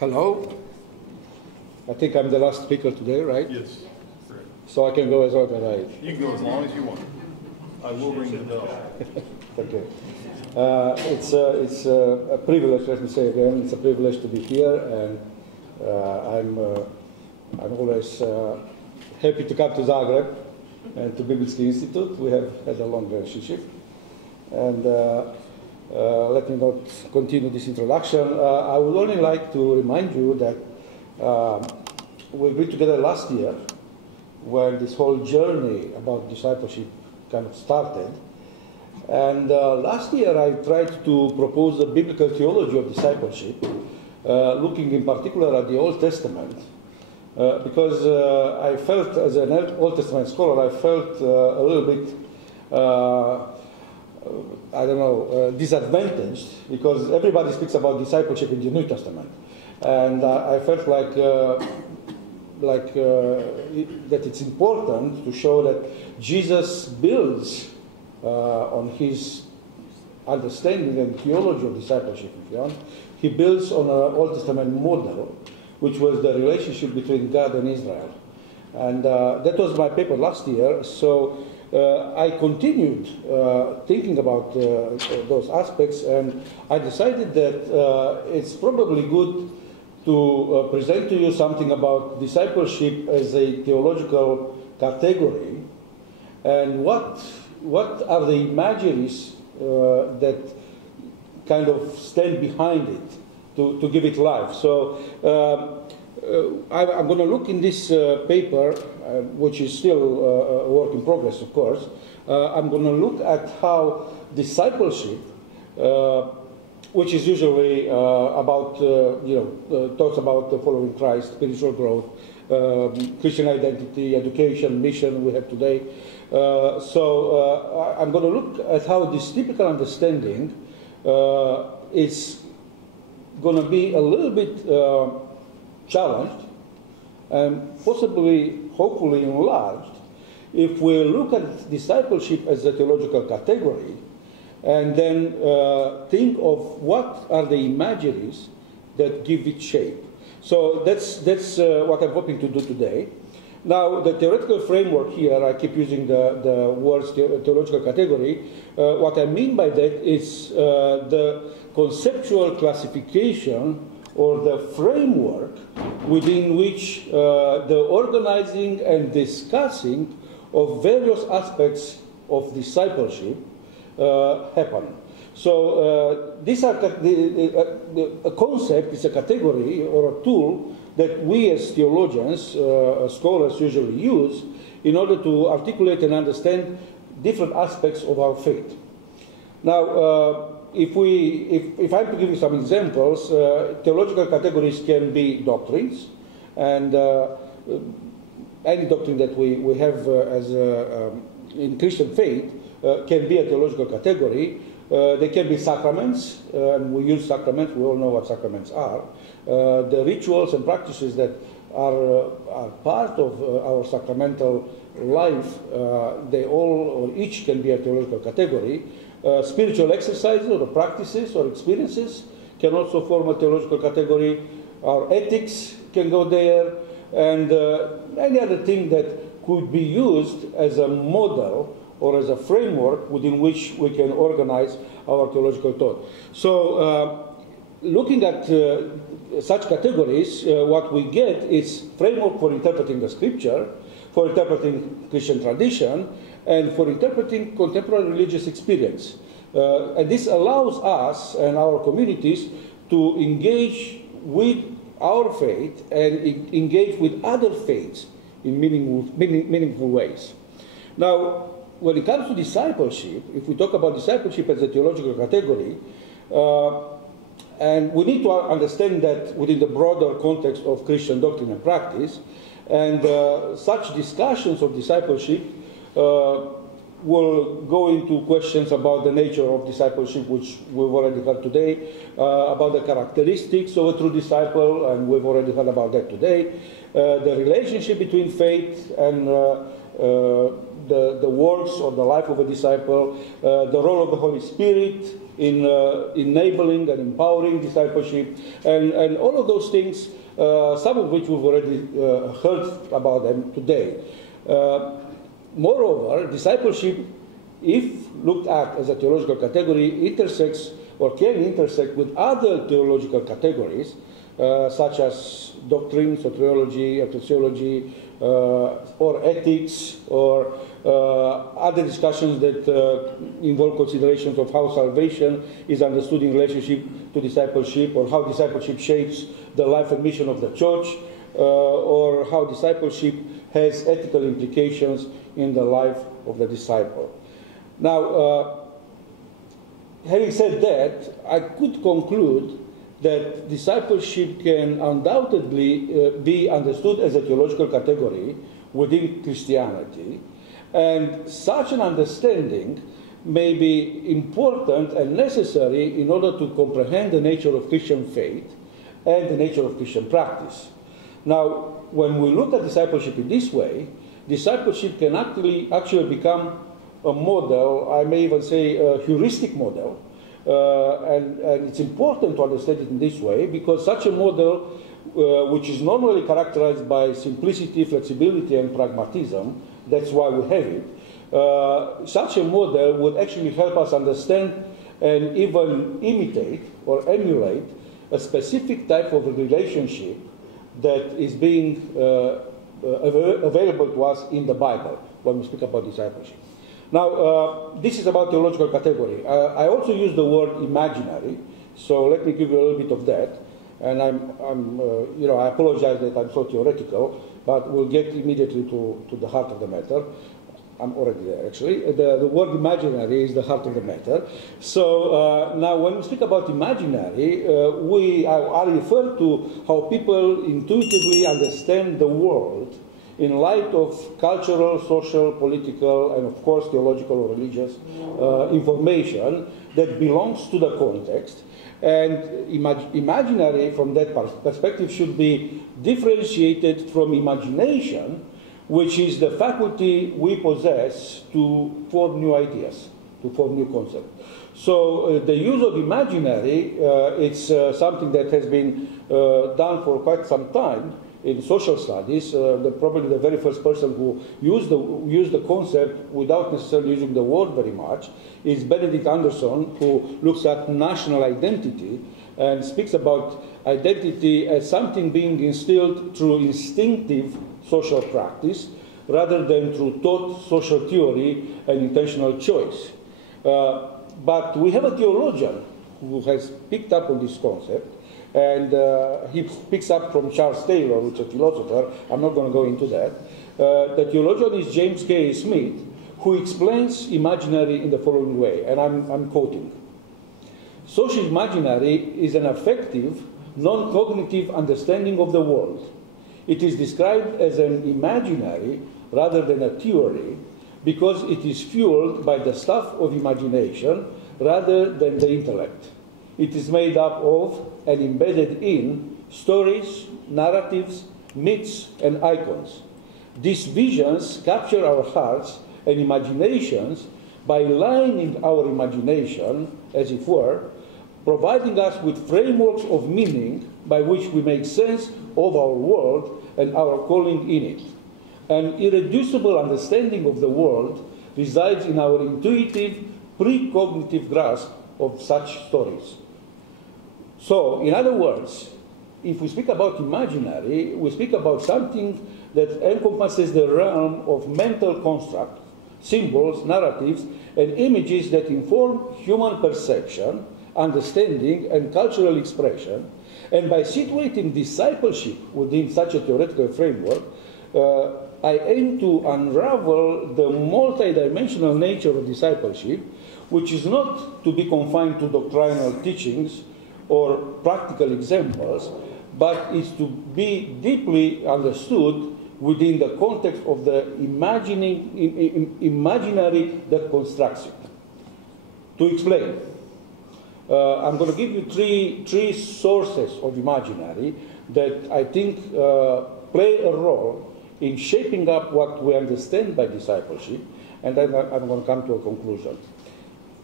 Hello. I think I'm the last speaker today, right? Yes. Correct. So I can go as long as I... You can go as long as you want. I will ring the bell. Okay. It's a privilege, let me say again, it's a privilege to be here, and I'm always happy to come to Zagreb and to biblicalinstitute. We have had a long relationship. And let me not continue this introduction. I would only like to remind you that we've been together last year when this whole journey about discipleship kind of started. And last year I tried to propose a biblical theology of discipleship, looking in particular at the Old Testament, because I felt, as an Old Testament scholar, I felt a little bit, I don't know, disadvantaged, because everybody speaks about discipleship in the New Testament. And I felt like that it's important to show that Jesus builds on his understanding and theology of discipleship, if you want. He builds on an Old Testament model, which was the relationship between God and Israel. And that was my paper last year, so I continued thinking about those aspects, and I decided that it's probably good to present to you something about discipleship as a theological category, and what are the imageries that kind of stand behind it to give it life. So I'm going to look in this paper, which is still a work in progress, of course. I'm going to look at how discipleship, which is usually about, talks about following Christ, spiritual growth, Christian identity, education, mission we have today. So I'm going to look at how this typical understanding is going to be a little bit challenged and possibly, hopefully enlarged, if we look at discipleship as a theological category and then think of what are the imageries that give it shape. So that's what I'm hoping to do today. Now, the theoretical framework here, I keep using the words theological category. What I mean by that is the conceptual classification or the framework within which the organizing and discussing of various aspects of discipleship happen. So these are a concept is a category or a tool that we as theologians, scholars usually use in order to articulate and understand different aspects of our faith. Now, if I'm to give you some examples, theological categories can be doctrines, and any doctrine that we have in Christian faith can be a theological category. They can be sacraments, and we use sacraments, we all know what sacraments are. The rituals and practices that are part of our sacramental life, they all or each can be a theological category. Spiritual exercises or practices or experiences can also form a theological category. Our ethics can go there, and any other thing that could be used as a model or as a framework within which we can organize our theological thought. So looking at such categories, what we get is framework for interpreting the scripture, for interpreting Christian tradition, and for interpreting contemporary religious experience. And this allows us and our communities to engage with our faith and engage with other faiths in meaningful ways. Now, when it comes to discipleship, if we talk about discipleship as a theological category, and we need to understand that within the broader context of Christian doctrine and practice, and such discussions of discipleship will go into questions about the nature of discipleship, which we've already heard today, about the characteristics of a true disciple, and we've already heard about that today, the relationship between faith and the works or the life of a disciple, the role of the Holy Spirit in enabling and empowering discipleship, and all of those things, some of which we've already heard about them today. Moreover, discipleship, if looked at as a theological category, intersects or can intersect with other theological categories, such as doctrine, soteriology, ecclesiology, or ethics, or other discussions that involve considerations of how salvation is understood in relationship to discipleship, or how discipleship shapes the life and mission of the church, or how discipleship has ethical implications in the life of the disciple. Now, having said that, I could conclude that discipleship can undoubtedly be understood as a theological category within Christianity, and such an understanding may be important and necessary in order to comprehend the nature of Christian faith and the nature of Christian practice. Now, when we look at discipleship in this way, discipleship can actually become a model, I may even say a heuristic model, and it's important to understand it in this way, because such a model, which is normally characterized by simplicity, flexibility, and pragmatism, that's why we have it, such a model would actually help us understand and even imitate or emulate a specific type of relationship that is being available to us in the Bible when we speak about discipleship. Now, this is about theological category. I also use the word imaginary, so let me give you a little bit of that. And I apologize that I'm so theoretical, but we'll get immediately to the heart of the matter. I'm already there, actually. The word imaginary is the heart of the matter. So now, when we speak about imaginary, I refer to how people intuitively understand the world in light of cultural, social, political, and of course theological or religious information that belongs to the context. And imaginary from that perspective should be differentiated from imagination, which is the faculty we possess to form new ideas, to form new concepts. So the use of imaginary, it's something that has been done for quite some time in social studies. Probably the very first person who used the concept without necessarily using the word very much is Benedict Anderson, who looks at national identity and speaks about identity as something being instilled through instinctive social practice rather than through taught social theory and intentional choice. But we have a theologian who has picked up on this concept, and he picks up from Charles Taylor, which is a philosopher. I'm not going to go into that. The theologian is James K. Smith, who explains imaginary in the following way, and I'm quoting. Social imaginary is an affective, non-cognitive understanding of the world. It is described as an imaginary rather than a theory because it is fueled by the stuff of imagination rather than the intellect. It is made up of and embedded in stories, narratives, myths, and icons. These visions capture our hearts and imaginations by lining our imagination, as it were, providing us with frameworks of meaning by which we make sense of our world and our calling in it. An irreducible understanding of the world resides in our intuitive, precognitive grasp of such stories. So, in other words, if we speak about imaginary, we speak about something that encompasses the realm of mental construct, symbols, narratives, and images that inform human perception, understanding, and cultural expression. And by situating discipleship within such a theoretical framework, I aim to unravel the multidimensional nature of discipleship, which is not to be confined to doctrinal teachings or practical examples, but is to be deeply understood within the context of the imaginary that constructs it. To explain, I'm going to give you three sources of imaginary that I think play a role in shaping up what we understand by discipleship, and then I'm going to come to a conclusion.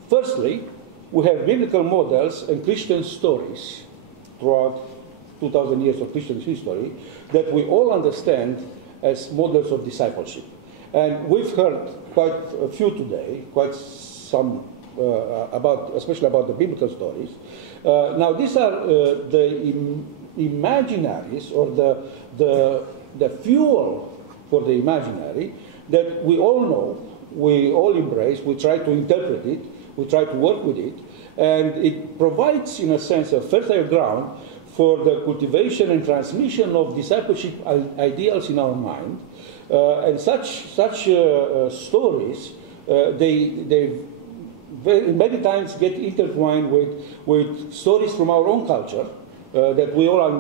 Firstly, we have biblical models and Christian stories throughout 2,000 years of Christian history that we all understand as models of discipleship. And we've heard quite a few today, quite some especially about the biblical stories. Now, these are the imaginaries, or the fuel for the imaginary that we all know, we all embrace, we try to interpret it, we try to work with it, and it provides, in a sense, a fertile ground for the cultivation and transmission of discipleship ideals in our mind. And such stories, they many times get intertwined with stories from our own culture that we all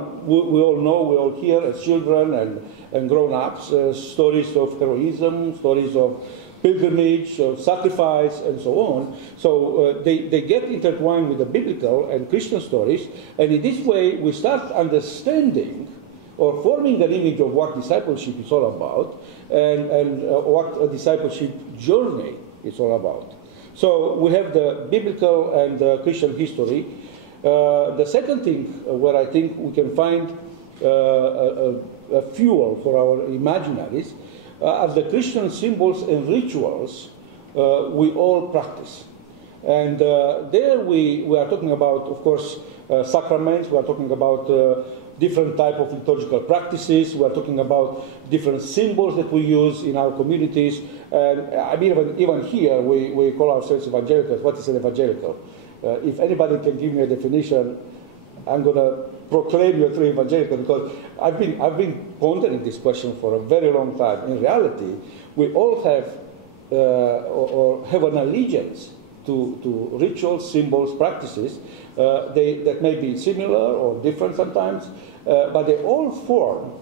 know, we all hear as children and grown-ups, stories of heroism, stories of pilgrimage, of sacrifice, and so on. So they get intertwined with the biblical and Christian stories, and in this way we start understanding or forming an image of what discipleship is all about, and what a discipleship journey is all about. So we have the biblical and the Christian history. The second thing where I think we can find a fuel for our imaginaries are the Christian symbols and rituals we all practice. And there we are talking about, of course, sacraments, we are talking about different type of liturgical practices, we are talking about different symbols that we use in our communities. And I mean, even here, we call ourselves evangelicals. What is an evangelical? If anybody can give me a definition, I'm going to proclaim you a true evangelical, because I've been pondering this question for a very long time. In reality, we all have or have an allegiance to rituals, symbols, practices that may be similar or different sometimes, but they all form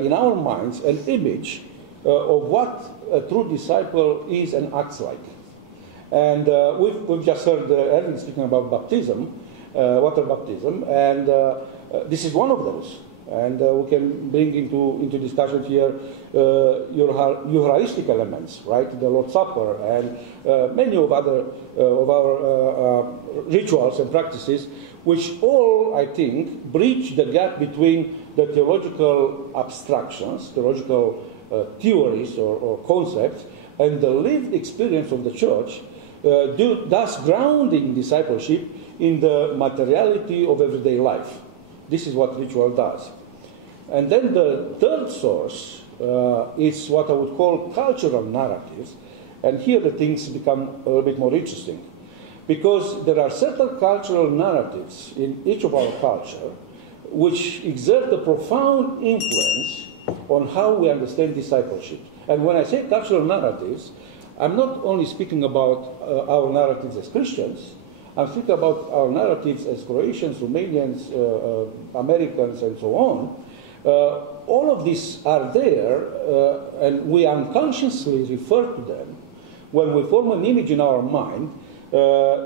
in our minds an image of what a true disciple is and acts like. And we've just heard Erwin speaking about baptism, water baptism, and this is one of those. And we can bring into discussion here Eucharistic elements, right? The Lord's Supper and many of other of our rituals and practices, which all, I think, bridge the gap between the theological abstractions, theological theories or concepts, and the lived experience of the church, thus grounding discipleship in the materiality of everyday life. This is what ritual does. And then the third source is what I would call cultural narratives. And here the things become a little bit more interesting, because there are certain cultural narratives in each of our culture which exert a profound influence on how we understand discipleship. And when I say cultural narratives, I'm not only speaking about our narratives as Christians, I'm speaking about our narratives as Croatians, Romanians, Americans, and so on. All of these are there, and we unconsciously refer to them when we form an image in our mind,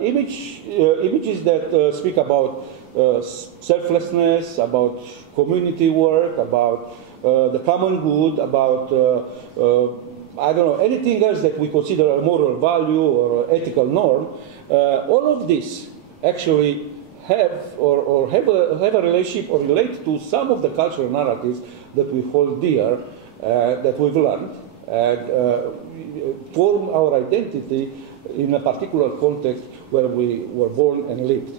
images that speak about selflessness, about community work, about the common good, about I don't know, anything else that we consider a moral value or ethical norm. All of this actually have a relationship or relate to some of the cultural narratives that we hold dear, that we've learned, and form our identity in a particular context where we were born and lived.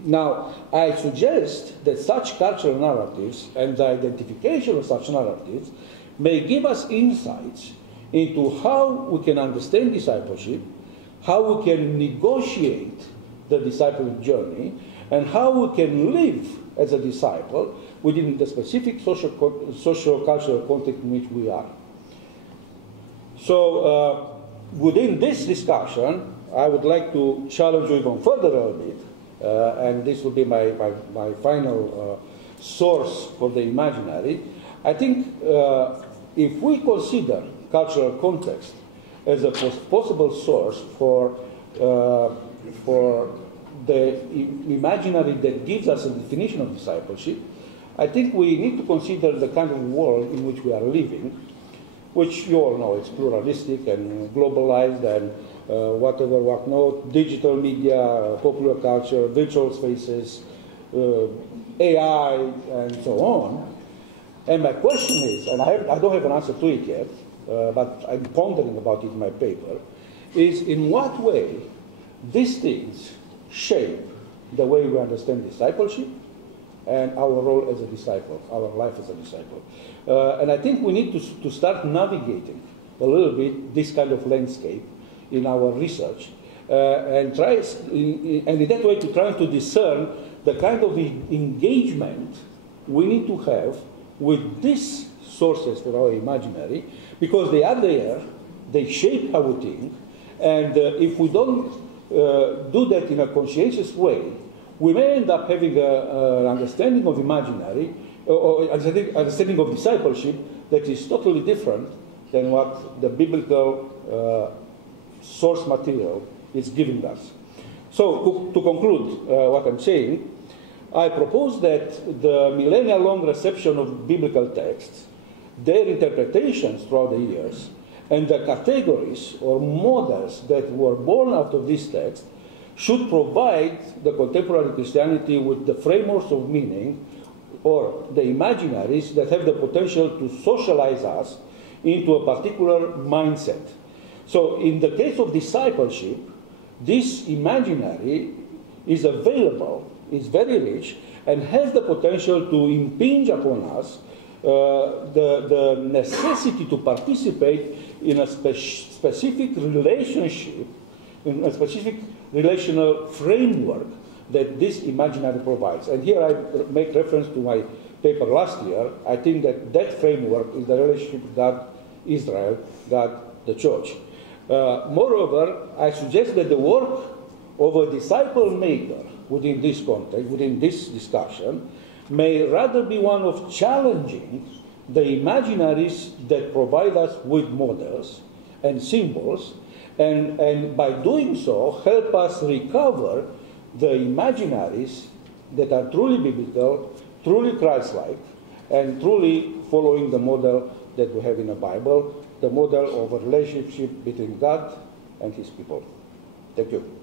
Now, I suggest that such cultural narratives and the identification of such narratives may give us insights into how we can understand discipleship, how we can negotiate the discipleship journey, and how we can live as a disciple within the specific social-cultural context in which we are. So within this discussion, I would like to challenge you even further a little bit, and this will be my final source for the imaginary. I think if we consider cultural context as a possible source for the imaginary that gives us a definition of discipleship, I think we need to consider the kind of world in which we are living, which you all know is pluralistic and globalized and whatnot, digital media, popular culture, virtual spaces, AI, and so on. And my question is, and I don't have an answer to it yet, but I'm pondering about it in my paper, is in what way these things shape the way we understand discipleship and our role as a disciple, our life as a disciple. And I think we need to start navigating a little bit this kind of landscape in our research and in that way to try to discern the kind of engagement we need to have with these sources for our imaginary, because they are there, they shape how we think, and if we don't do that in a conscientious way, we may end up having an understanding of imaginary, or understanding of discipleship that is totally different than what the biblical source material is giving us. So to conclude what I'm saying, I propose that the millennia-long reception of biblical texts, their interpretations throughout the years, and the categories or models that were born out of this text should provide the contemporary Christianity with the frameworks of meaning or the imaginaries that have the potential to socialize us into a particular mindset. So in the case of discipleship, this imaginary is available, is very rich, and has the potential to impinge upon us the necessity to participate in a specific relationship, in a specific relational framework that this imaginary provides. And here I make reference to my paper last year. I think that that framework is the relationship God-Israel, God-the church. Moreover, I suggest that the work of a disciple maker within this context, within this discussion, may rather be one of challenging the imaginaries that provide us with models and symbols, and by doing so, help us recover the imaginaries that are truly biblical, truly Christ-like, and truly following the model that we have in the Bible, the model of a relationship between God and his people. Thank you.